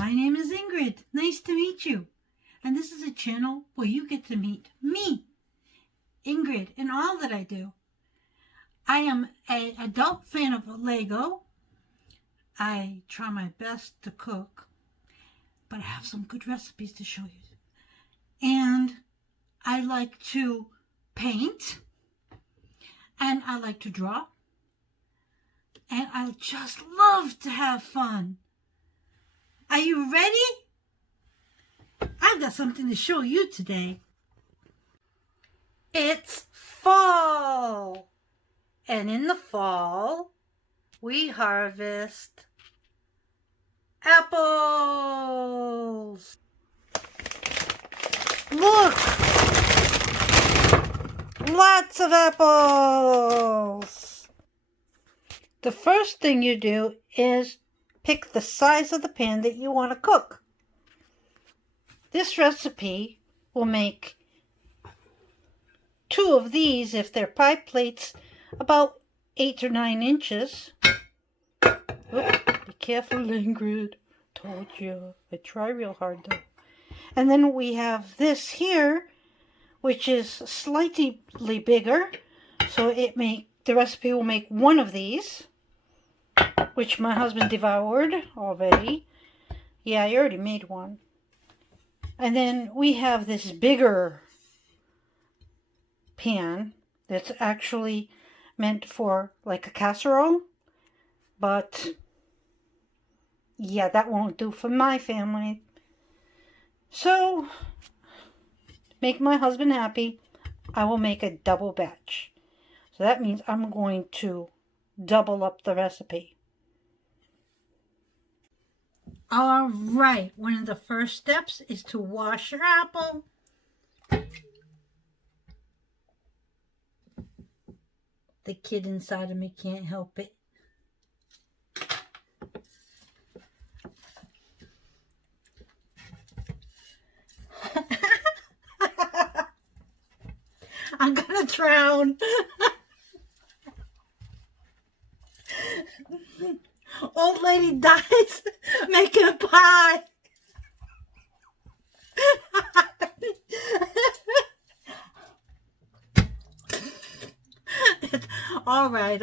My name is Ingrid. Nice to meet you. And this is a channel where you get to meet me, Ingrid, in all that I do. I am an adult fan of Lego. I try my best to cook, but I have some good recipes to show you. And I like to paint, and I like to draw, and I just love to have fun. Are you ready? I've got something to show you today. It's fall, and in the fall, we harvest apples. Look! Lots of apples! The first thing you do is pick the size of the pan that you want to cook. This recipe will make 2 of these if they're pie plates about 8 or 9 inches. Oop, be careful, Ingrid. Told you. I try real hard though. And then we have this here, which is slightly bigger. So the recipe will make 1 of these, which my husband devoured already. Yeah, I already made 1. And then we have this bigger pan that's actually meant for like a casserole. But yeah, that won't do for my family. So, to make my husband happy, I will make a double batch. So that means I'm going to double up the recipe. All right, one of the first steps is to wash your apple. The kid inside of me can't help it. I'm gonna drown. Old lady dies making a pie. All right.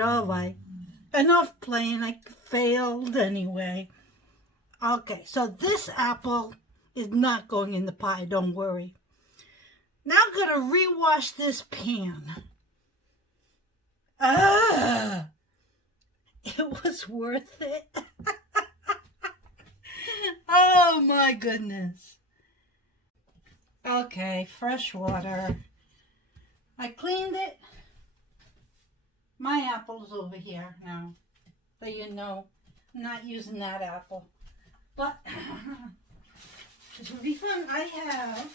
Enough playing. I failed anyway. Okay, so this apple is not going in the pie, don't worry. Now I'm going to rewash this pan. It was worth it. Oh my goodness. Okay, fresh water. I cleaned it. My apple's over here now. So you know, I'm not using that apple. But this will be fun. I have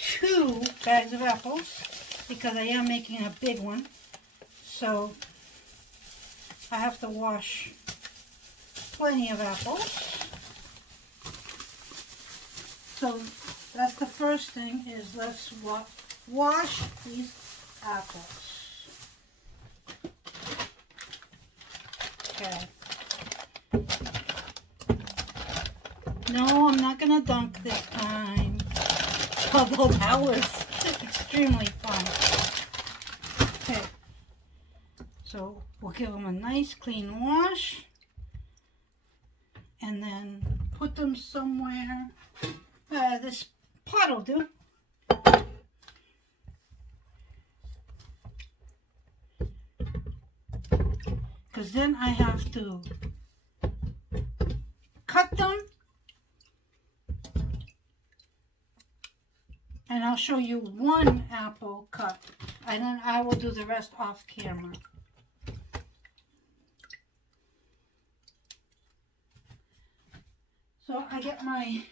2 bags of apples because I am making a big one. So I have to wash plenty of apples. So that's the first thing, is let's wash these apples. Okay. No, I'm not going to dunk this time. Although that was extremely fun. Okay. So we'll give them a nice clean wash. And then put them somewhere. This pot will do. Because then I have to cut them. And I'll show you 1 apple cut. And then I will do the rest off camera. So I get my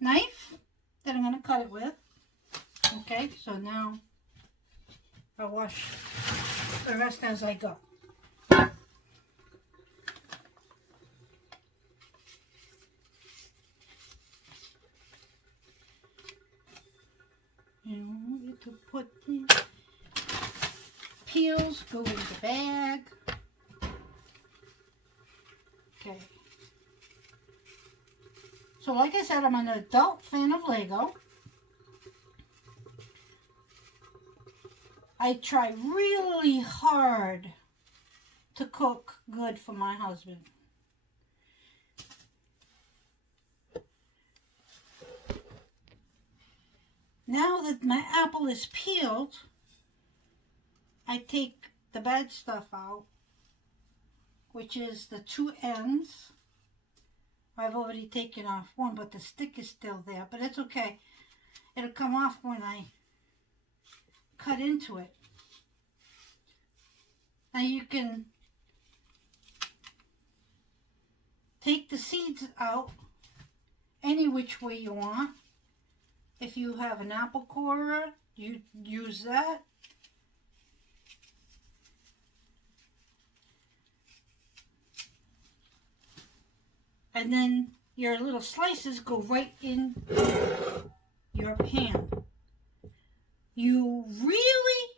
knife that I'm going to cut it with. Okay, so now I'll wash the rest as I go. You want you to put the peels, go in the bag. Okay, So like I said, I'm an adult fan of Lego. I try really hard to cook good for my husband. Now that my apple is peeled, I take the bad stuff out, which is the two ends. I've already taken off one, but the stick is still there, but it's okay. It'll come off when I cut into it. Now you can take the seeds out any which way you want. If you have an apple corer, you use that. And then your little slices go right in your pan. You really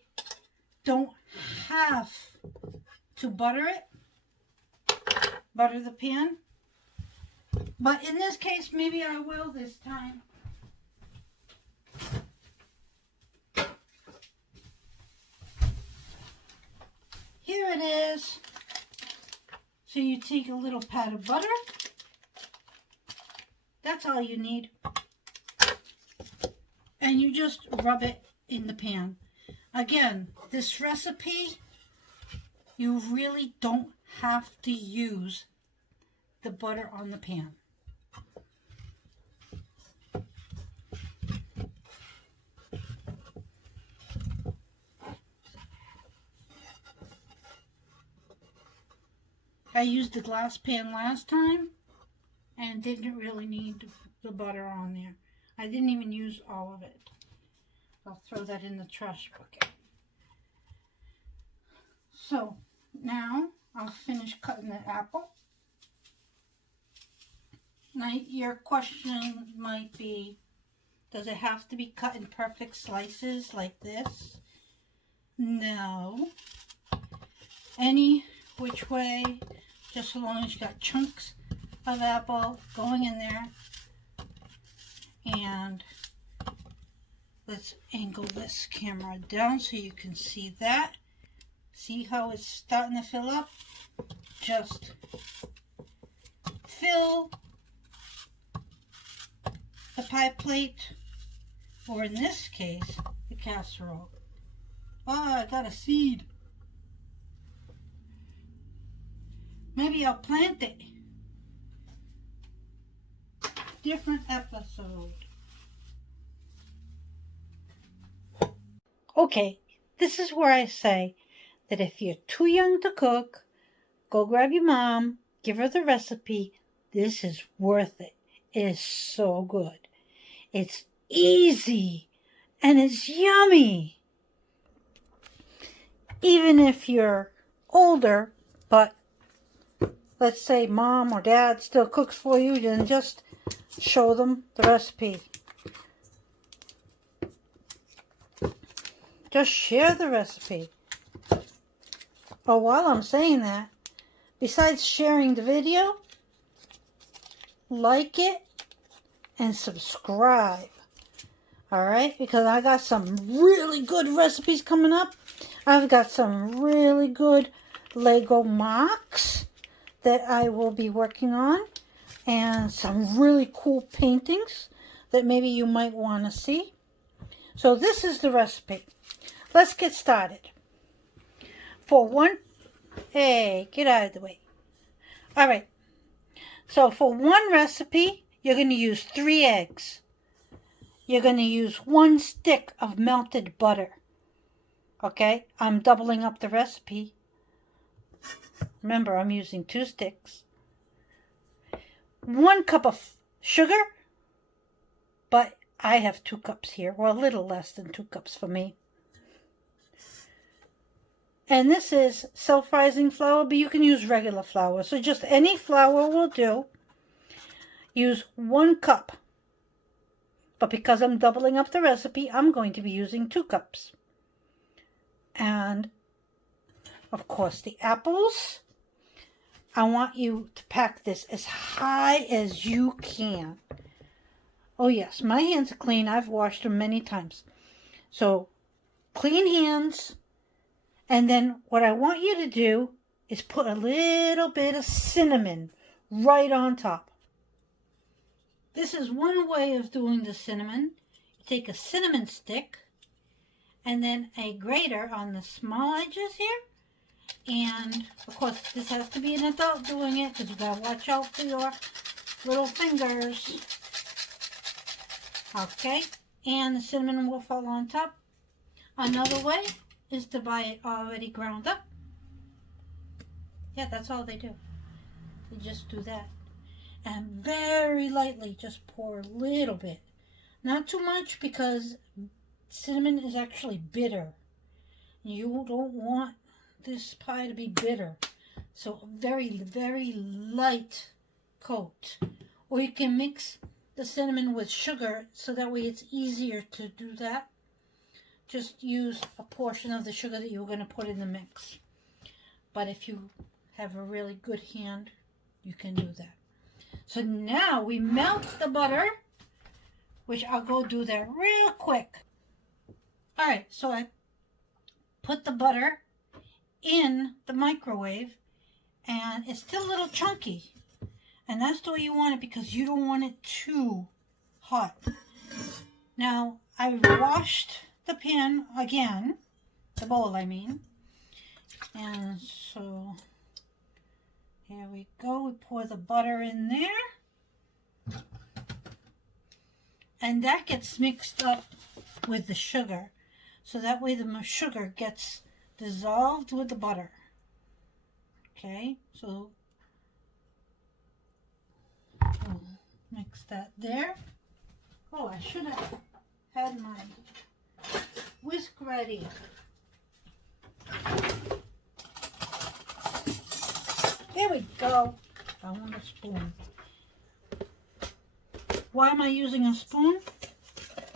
don't have to butter it, butter the pan. But in this case, maybe I will this time. Here it is. So you take a little pat of butter. That's all you need. And you just rub it in the pan. Again, this recipe, you really don't have to use the butter on the pan. I used the glass pan last time and didn't really need the butter on there. I didn't even use all of it. I'll throw that in the trash bucket. So now I'll finish cutting the apple. Now your question might be, does it have to be cut in perfect slices like this? No. Any which way, just so long as you got chunks of apple going in there. And let's angle this camera down so you can see that. See how it's starting to fill up? Just fill the pie plate, or in this case, the casserole. Oh, I got a seed. Maybe I'll plant it. Different episode. Okay, this is where I say that if you're too young to cook, go grab your mom, give her the recipe. This is worth it. It is so good. It's easy and it's yummy. Even if you're older, but let's say mom or dad still cooks for you, then just show them the recipe. Just share the recipe. Oh, while I'm saying that, besides sharing the video, like it and subscribe. Alright? Because I got some really good recipes coming up. I've got some really good Lego MOCs that I will be working on. And some really cool paintings that maybe you might want to see. So this is the recipe. Let's get started. Hey, get out of the way. All right. So for one recipe, you're going to use 3 eggs. You're going to use 1 stick of melted butter. Okay? I'm doubling up the recipe. Remember, I'm using 2 sticks. 1 cup of sugar, but I have 2 cups here, or a little less than 2 cups for me. And this is self-rising flour, but you can use regular flour. So just any flour will do. Use 1 cup. But because I'm doubling up the recipe, I'm going to be using 2 cups. And, of course, the apples. I want you to pack this as high as you can. Oh yes, my hands are clean. I've washed them many times. So clean hands. And then what I want you to do is put a little bit of cinnamon right on top. This is one way of doing the cinnamon. You take a cinnamon stick and then a grater on the small edges here. And of course, this has to be an adult doing it because you gotta watch out for your little fingers. Okay, and the cinnamon will fall on top. Another way is to buy it already ground up. Yeah, that's all they do. They just do that. And very lightly, just pour a little bit. Not too much because cinnamon is actually bitter. You don't want this pie to be bitter. So very, very light coat. Or you can mix the cinnamon with sugar so that way it's easier to do that. Just use a portion of the sugar that you're going to put in the mix. But if you have a really good hand, you can do that. So now we melt the butter, which I'll go do that real quick. All right, so I put the butter in the microwave and it's still a little chunky. And that's the way you want it because you don't want it too hot. Now, I washed the pan again, the bowl I mean. And so here we go. We pour the butter in there. And that gets mixed up with the sugar. So that way the sugar gets dissolved with the butter. Okay, so we'll mix that there. Oh, I should have had my whisk ready. There we go. I want a spoon. Why am I using a spoon?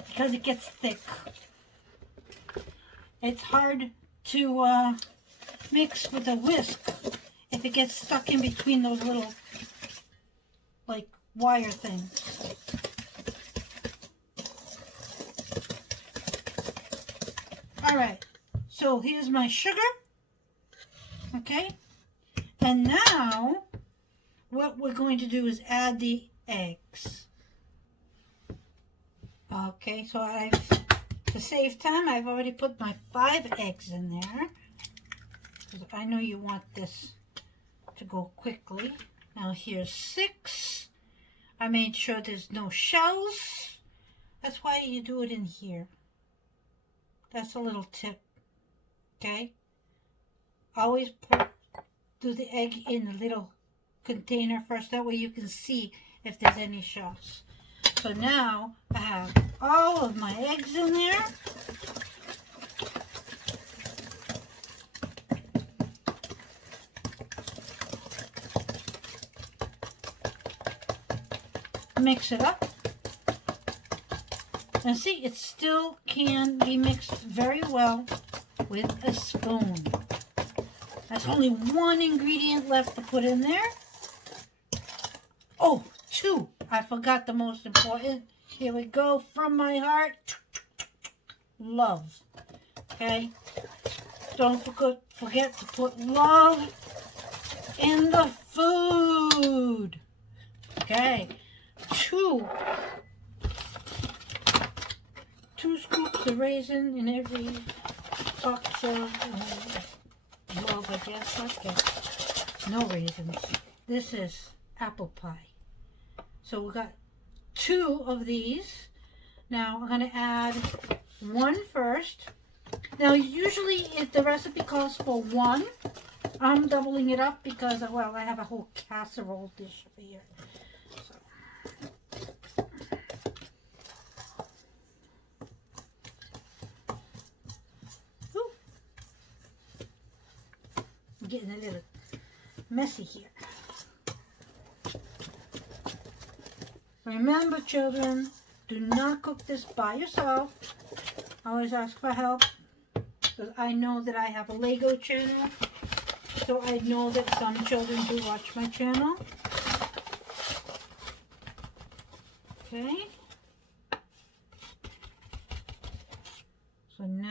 Because it gets thick. It's hard to mix with a whisk if it gets stuck in between those little like wire things. All right, so here's my sugar. Okay, and now what we're going to do is add the eggs. Okay, so to save time, I've already put my 5 eggs in there. Because I know you want this to go quickly. Now here's 6. I made sure there's no shells. That's why you do it in here. That's a little tip. Okay? Always do the egg in the little container first. That way you can see if there's any shells. So now I have all of my eggs in there. Mix it up. And see, it still can be mixed very well with a spoon. There's only 1 ingredient left to put in there. Oh, 2. I forgot the most important. Here we go. From my heart. Love. Okay? Don't forget to put love in the food. Okay? 2 scoops of raisin in every box of love, I guess. Okay. No raisins. This is apple pie. So we got 2 of these. Now I'm going to add 1 first. Now usually if the recipe calls for 1, I'm doubling it up because, well, I have a whole casserole dish over here. Getting a little messy here. Remember, children, do not cook this by yourself. Always ask for help. Because I know that I have a Lego channel. So I know that some children do watch my channel. Okay.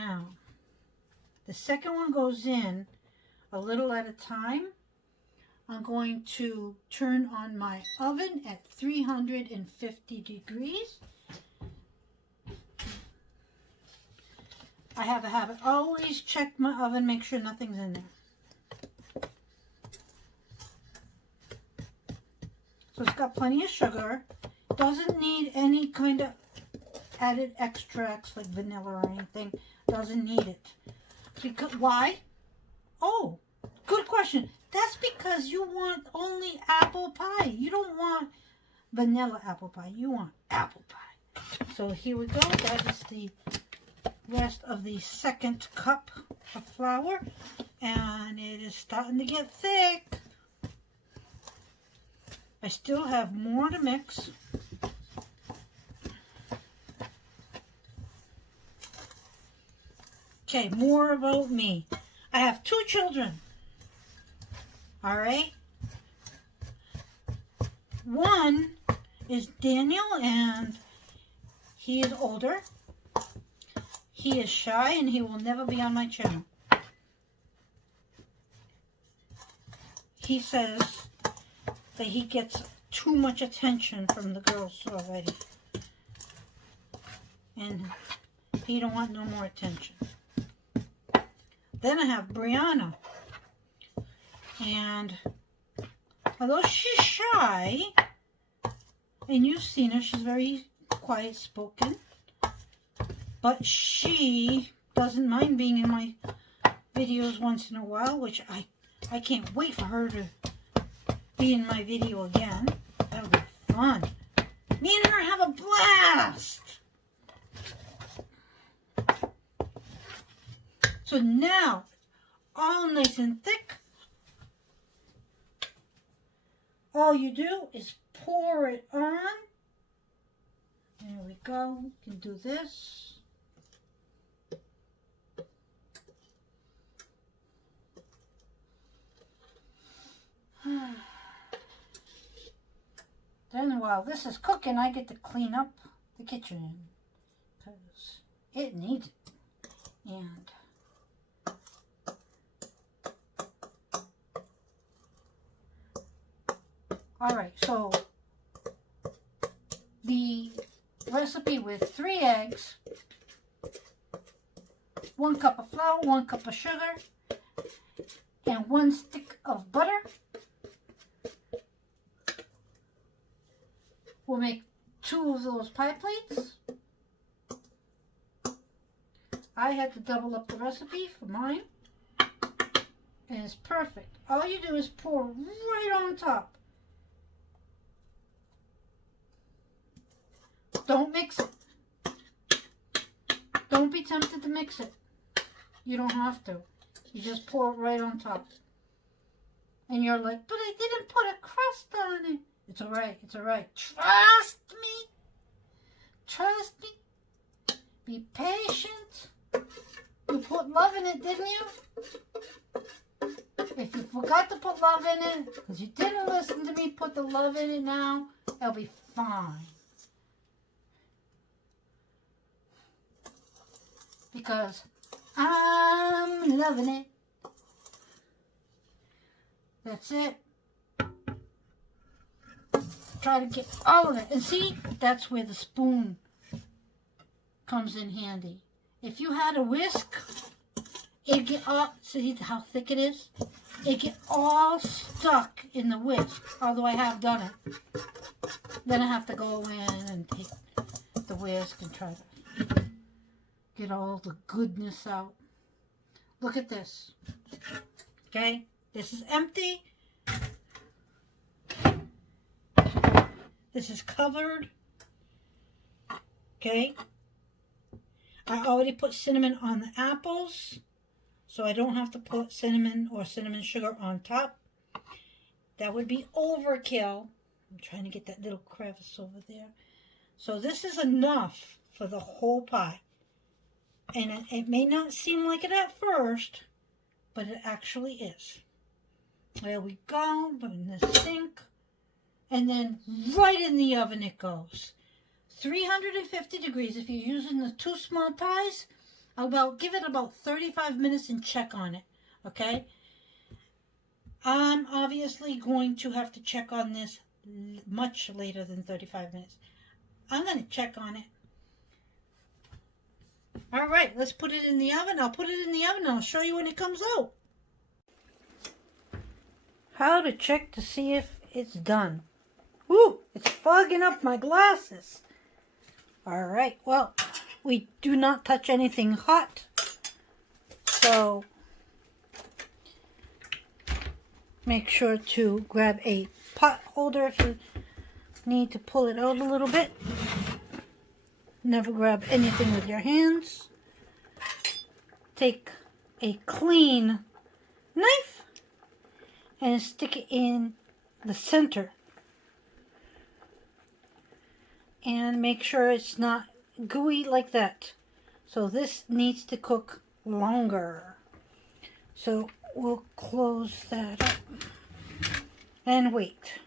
Now, the second one goes in a little at a time. I'm going to turn on my oven at 350 degrees. I have a habit, always check my oven, make sure nothing's in there. So it's got plenty of sugar. Doesn't need any kind of added extracts like vanilla or anything. Doesn't need it. Because, why? Oh, good question. That's because you want only apple pie. You don't want vanilla apple pie. You want apple pie. So here we go. That is the rest of the second cup of flour. And it is starting to get thick. I still have more to mix. Okay, more about me. I have 2 children. All right. One is Daniel, and he is older. He is shy, and he will never be on my channel. He says that he gets too much attention from the girls already. And he don't want no more attention. Then I have Brianna. And although she's shy, and you've seen her, she's very quiet spoken, but she doesn't mind being in my videos once in a while, which I can't wait for her to be in my video again. That'll be fun. Me and her have a blast. So now, all nice and thick. All you do is pour it on. There we go. You can do this. Then while this is cooking, I get to clean up the kitchen because it needs it. And all right, so the recipe with 3 eggs, 1 cup of flour, 1 cup of sugar, and 1 stick of butter. We'll make 2 of those pie plates. I had to double up the recipe for mine, and it's perfect. All you do is pour right on top. Don't mix it. Don't be tempted to mix it. You don't have to. You just pour it right on top. And you're like, but I didn't put a crust on it. It's all right. It's all right. Trust me. Trust me. Be patient. You put love in it, didn't you? If you forgot to put love in it, because you didn't listen to me put the love in it now, it'll be fine. Because I'm loving it. That's it. Try to get all of it. And see, that's where the spoon comes in handy. If you had a whisk, it'd get all, see how thick it is? It'd get all stuck in the whisk, although I have done it. Then I have to go in and take the whisk and try to get all the goodness out. Look at this. Okay? This is empty. This is covered. Okay? I already put cinnamon on the apples, so I don't have to put cinnamon or cinnamon sugar on top. That would be overkill. I'm trying to get that little crevice over there. So this is enough for the whole pie. And it may not seem like it at first, but it actually is. There we go. Put in the sink. And then right in the oven it goes. 350 degrees. If you're using the 2 small pies, Give it about 35 minutes and check on it, okay? I'm obviously going to have to check on this much later than 35 minutes. I'm going to check on it. All right, let's put it in the oven. I'll put it in the oven and I'll show you when it comes out. How to check to see if it's done. Ooh, it's fogging up my glasses. All right, well, we do not touch anything hot. So make sure to grab a pot holder if you need to pull it out a little bit. Never grab anything with your hands. Take a clean knife and stick it in the center. And make sure it's not gooey like that. So this needs to cook longer. So we'll close that up and wait.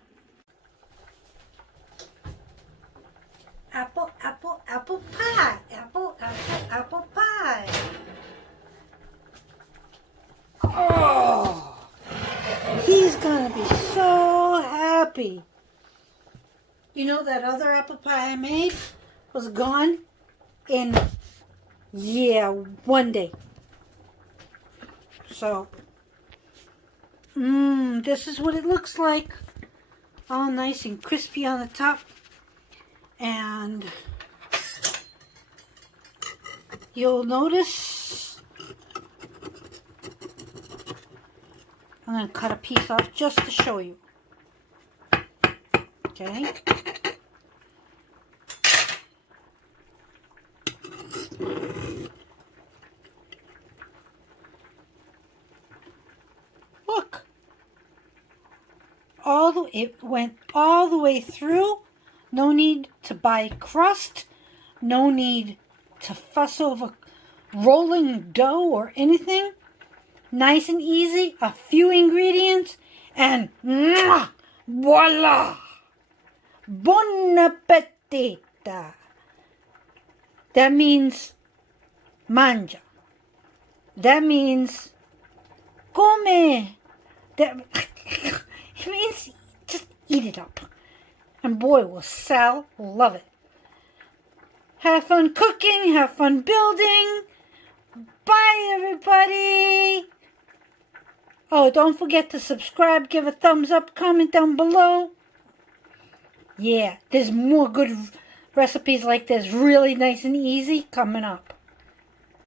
Apple, apple, apple pie. Apple, apple, apple pie. Oh, he's gonna be so happy. You know that other apple pie I made was gone in, one day. So, this is what it looks like. All nice and crispy on the top. And you'll notice I'm going to cut a piece off just to show you. Okay. Look. It went all the way through. No need to buy crust. No need to fuss over rolling dough or anything. Nice and easy. A few ingredients. And voila! Bon appetit. That means mangia. That means come. It means just eat it up. And boy, will Sal love it. Have fun cooking. Have fun building. Bye, everybody. Oh, don't forget to subscribe. Give a thumbs up. Comment down below. Yeah, there's more good recipes like this. Really nice and easy coming up.